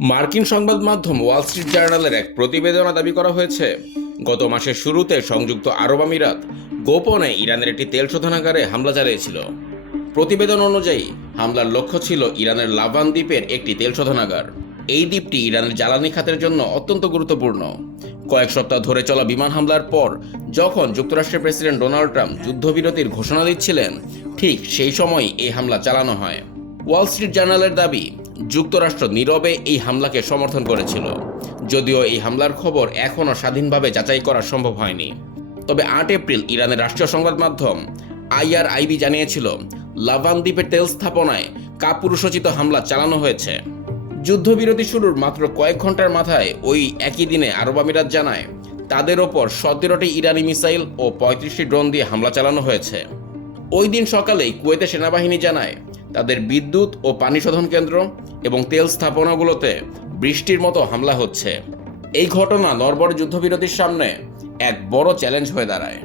মার্কিন সংবাদ মাধ্যম ওয়াল স্ট্রিট জার্নালের এক প্রতিবেদনে দাবি করা হয়েছে, গত মাসের শুরুতে সংযুক্ত আরব আমিরাত গোপনে ইরানের একটি তেল শোধনাগারে হামলা চালিয়েছিল। প্রতিবেদন অনুযায়ী হামলার লক্ষ্য ছিল ইরানের লাভান দ্বীপের একটি তেল শোধনাগার। এই দ্বীপটি ইরানের জ্বালানি খাতের জন্য অত্যন্ত গুরুত্বপূর্ণ। কয়েক সপ্তাহ ধরে চলা বিমান হামলার পর যখন যুক্তরাষ্ট্রের প্রেসিডেন্ট ডোনাল্ড ট্রাম্প যুদ্ধবিরতির ঘোষণা দিচ্ছিলেন, ঠিক সেই সময়ই এই হামলা চালানো হয়। ওয়াল স্ট্রিট জার্নালের দাবি, যুক্তরাষ্ট্র নীরবে এই হামলাকে সমর্থন করেছিল, যদিও এই হামলার খবর এখনও স্বাধীনভাবে যাচাই করা সম্ভব হয়নি। তবে ৮ এপ্রিল ইরানের রাষ্ট্রীয় সংবাদ মাধ্যম IRIB জানিয়েছিল, লাভান দ্বীপের তেল স্থাপনায় কাপুরুষোচিত হামলা চালানো হয়েছে। যুদ্ধবিরতি শুরুর মাত্র কয়েক ঘন্টার মাথায় ওই একই দিনে আরব আমিরাত জানায়, তাদের ওপর ১৭টি ইরানি মিসাইল ও ৩৫টি ড্রোন দিয়ে হামলা চালানো হয়েছে। ওই দিন সকালেই কুয়েতের সেনাবাহিনী জানায়, তাদের বিদ্যুৎ ও পানি শোধন কেন্দ্র এবং তেল স্থাপনাগুলোতে বৃষ্টির মতো হামলা হচ্ছে। এই ঘটনা নরবর যুদ্ধবিরতির সামনে এক বড় চ্যালেঞ্জ হয়ে দাঁড়ায়।